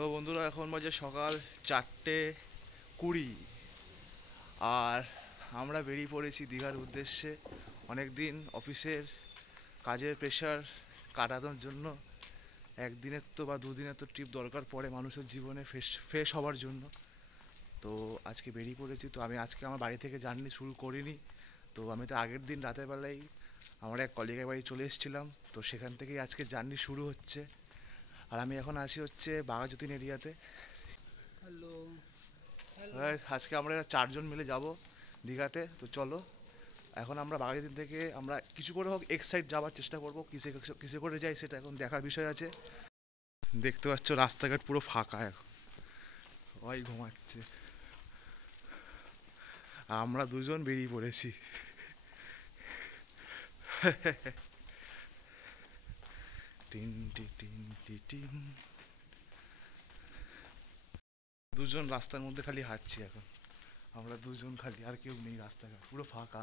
তো বন্ধুরা এখন বাজে সকাল 4:20 আর আমরা বেরিয়ে পড়েছি দীঘার উদ্দেশ্যে। অনেক দিন অফিসের কাজের প্রেশার কাটানোর জন্য একদিনের তো বা দুদিনের তো ট্রিপ দরকার পড়ে মানুষের জীবনে ফ্রেশ হওয়ার জন্য। তো আজকে বেরিয়ে পড়েছি। তো আমি আজকে আমার বাড়ি থেকে জার্নি শুরু করিনি। তো আমি তো আগের দিন রাতের বেলায় আমার এক কলিগের বাড়ি চলে এসেছিলাম। তো সেখান থেকেই আজকে জার্নি শুরু হচ্ছে। আর আমি এখন আছি হচ্ছে বাঘাযতীন এরিয়াতে। হ্যালো, আজকে আমরা 4 জন মিলে যাব দীঘাতে। তো চলো এখন আমরা বাঘাযতীন থেকে আমরা কিছু করে হোক এক সাইড যাওয়ার চেষ্টা করবো। কিসে করে যাই সেটা এখন দেখার বিষয় আছে। দেখতে পাচ্ছ রাস্তাঘাট পুরো ফাঁকা, এখন সবাই ঘুমাচ্ছে। আমরা দুজন বেরিয়ে পড়েছি। Tin tin tin tin tin. দুজন রাস্তার মধ্যে খালি হাঁটছি এখন। আমরা দুজন খালি, আর কেউ নেই, রাস্তাঘাট পুরো ফাঁকা।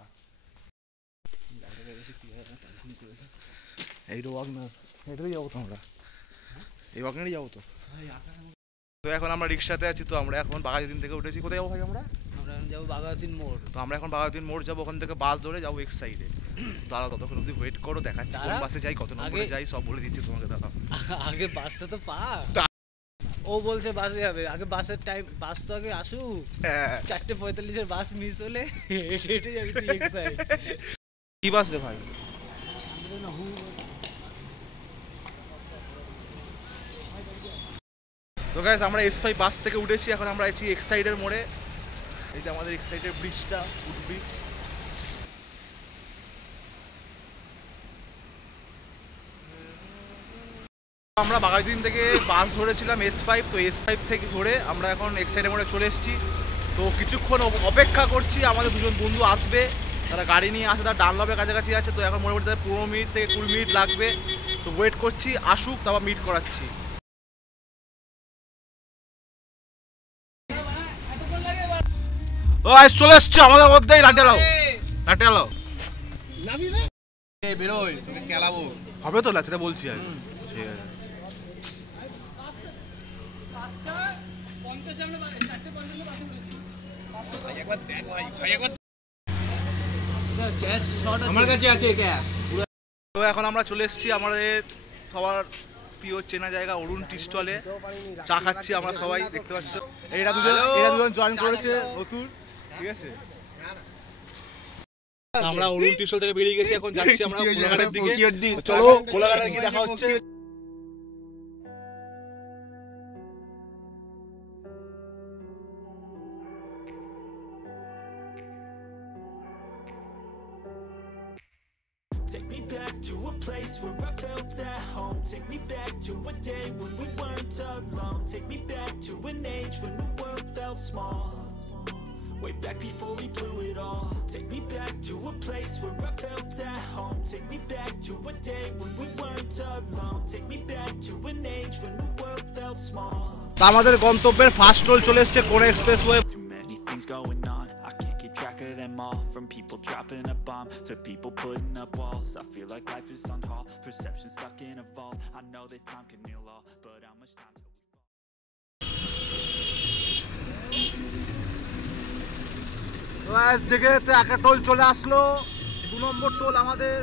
এই ওয়াক না, এটাই যাবো তো আমরা, এই ওয়াকনেরই যাবো তো। তো এখন আমরা রিক্সাতে আছি। তো আমরা এখন বাঘাযতীন থেকে উঠেছি। কোথায় যাবো ভাই? আমরা এখন যাবো বাঘাযতীন মোড়। তো আমরা এখন বাঘাযতীন মোড় যাবো। ওখান থেকে বাস ধরে যাবো এক সাইডে। দাঁড়াও, ততক্ষণ অবধি ওয়েট করো, দেখাচ্ছি কোন বাসে যাই, কত নম্বরে যাই, সব বলে দিচ্ছি তোমাকে। দাঁড়াও, আগে বাসটা তো পা। ও বলছে বাসে যাবে, আগে বাসের টাইম, বাস তো আগে আসুক। 4:45 বাস মিস হলে হেঁটে যাবি তুই এক সাইড। কি বাস রে ভাই? তো গাইস আমরা S5 বাস থেকে উঠেছি। এখন আমরা আছি এক সাইডের মোড়ে। এই যে আমাদের এক সাইডের ব্রিজটা, ফুট ব্রিজ। আমরা বাঘাযতীন থেকে বাস ধরেছিলাম S5। তো S5 থেকে ধরে আমরা এখন এক সাইডের মোড়ে চলে এসেছি। তো কিছুক্ষণ অপেক্ষা করছি, আমাদের দুজন বন্ধু আসবে, তারা গাড়ি নিয়ে আসে, তারা ডানলপের কাছাকাছি আছে। তো এখন মোটামুটি তাদের 15 মিনিট থেকে 20 মিনিট লাগবে। তো ওয়েট করছি, আসুক, তারপর মিট করাচ্ছি। ও আজ চলে এসছে আমাদের মধ্যেই। লাটেলাও লাটেলাও নাবি না, এই বেরোই, তোকে খেলাবো হবে তো, সেটা বলছি আর। ঠিক আছে, একবার দেখ ভাই, একবার ক্যাশ শট আমার কাছে আছে ক্যাশ। তো এখন আমরা চলে এসেছি আমাদের সবার প্রিয় চেনা জায়গা অরুণ টি স্টলে। চা খাচ্ছি আমরা সবাই, দেখতে পাচ্ছ। এরা দুজন জয়েন করেছে নতুন, ঠিক আছে। আমরা অরুণ টি স্টল থেকে বেরিয়ে গেছি, এখন যাচ্ছি আমরা কোলাঘাটের দিকে। চলো কোলাঘাটে গিয়ে দেখা হচ্ছে। Take me back to a place where I felt at home. Take me back to a day when we weren't alone. Take me back to an age when the world felt small. Way back before we blew it all. Take me back to a place where I felt at home. Take me back to a day when we weren't alone. Take me back to an age when the world felt small. আমাদের গন্তব্যের first toll চলে এসেছে, কোনা expressway. Too many things going on, I can't keep track of them all. From people dropping a bomb to people putting up walls. I feel like life is on hold, perception stuck in a vault. I know that time can heal all, but how much time till we fall? তো আজ দেখে একটা toll চলে আসলো, 2 নম্বর toll আমাদের।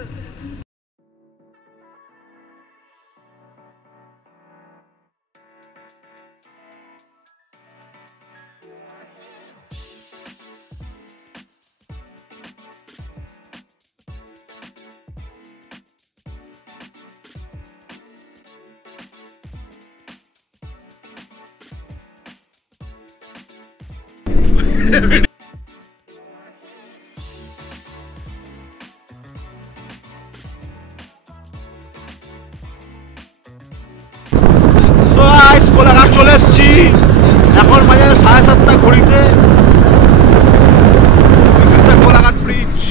কোলাঘাট চলে এসেছি, এখন বাজে 7:30 ঘড়িতে। This is the Kolaghat bridge.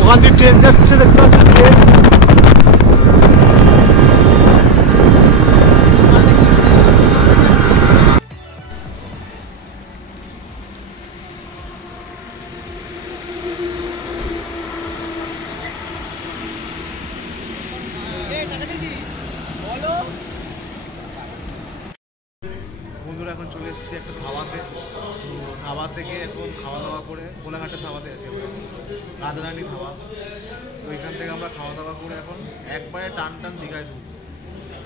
ওখান দিয়ে ট্রেন যাচ্ছে, দেখতে পাচ্ছি ট্রেন। ধাবাতে। তো ধাবা থেকে এখন খাওয়া দাওয়া করে কোলাঘাটের ধাবাতে আছি আমরা, রাজারানী ধাবা। তো এখান থেকে আমরা খাওয়া দাওয়া করে এখন একবারে টান দীঘায় ঢুকবো।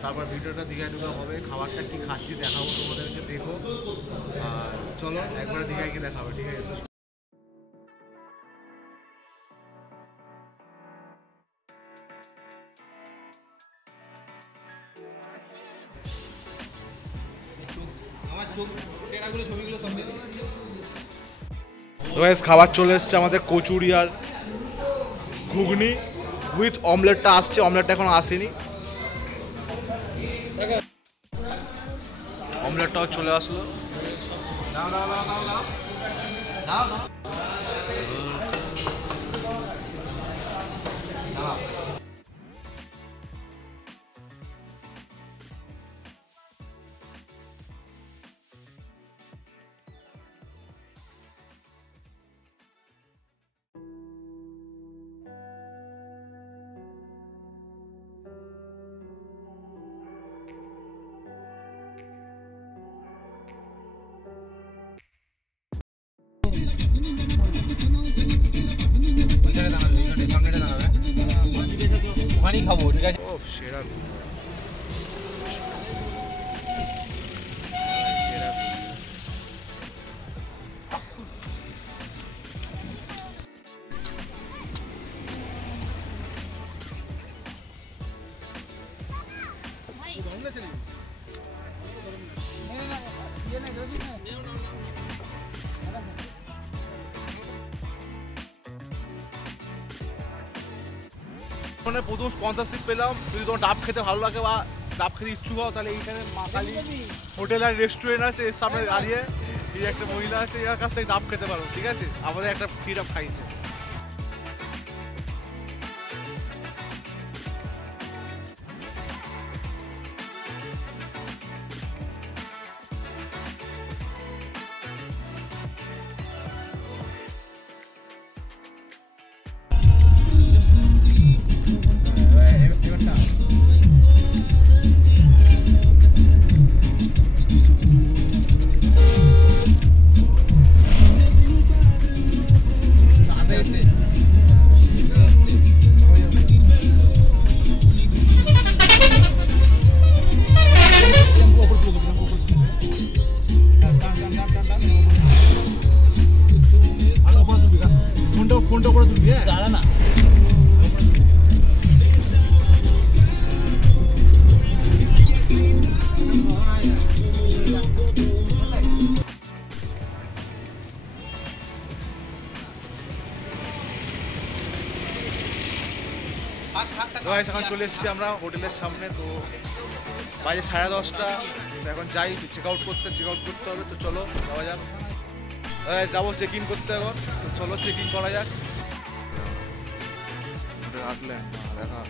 তারপর ভিডিওটা দীঘায় ঢুকা হবে, খাবারটা কি খাচ্ছি দেখাবো তোমাদেরকে, দেখো। আর চলো একবারে দীঘায় গিয়ে দেখাবে, ঠিক আছে? খাবার চলে এসছে আমাদের, কচুরি আর ঘুগনি উইথ অমলেটটা আসছে, অমলেটটা এখন আসেনি, অমলেটটাও চলে আসলো। ওখানেই খাবো, ঠিক আছে? ও সেরা প্রথম স্পন্সরশিপ পেলাম। যদি তোমার ডাব খেতে ভালো লাগে বা ডাব খেতে ইচ্ছুক হও, তাহলে এইখানে মা কালী হোটেল আর রেস্টুরেন্ট আছে, এর সামনে দাঁড়িয়ে এই একটা মহিলা আছে, এর কাছ থেকে ডাব খেতে পারো, ঠিক আছে? আমাদের একটা ফ্রি ডাব খাইছে। ফোনটা করে তুলবি, দাঁড়া না। এখন চলে এসেছি আমরা হোটেলের সামনে। তো বাজে 10:30, এখন যাই চেক আউট করতে হবে। তো চলো যাওয়া যাক, যাবো চেক ইন করতে এখন। তো চলো চেক ইন করা যাক। রাখলেন দেখা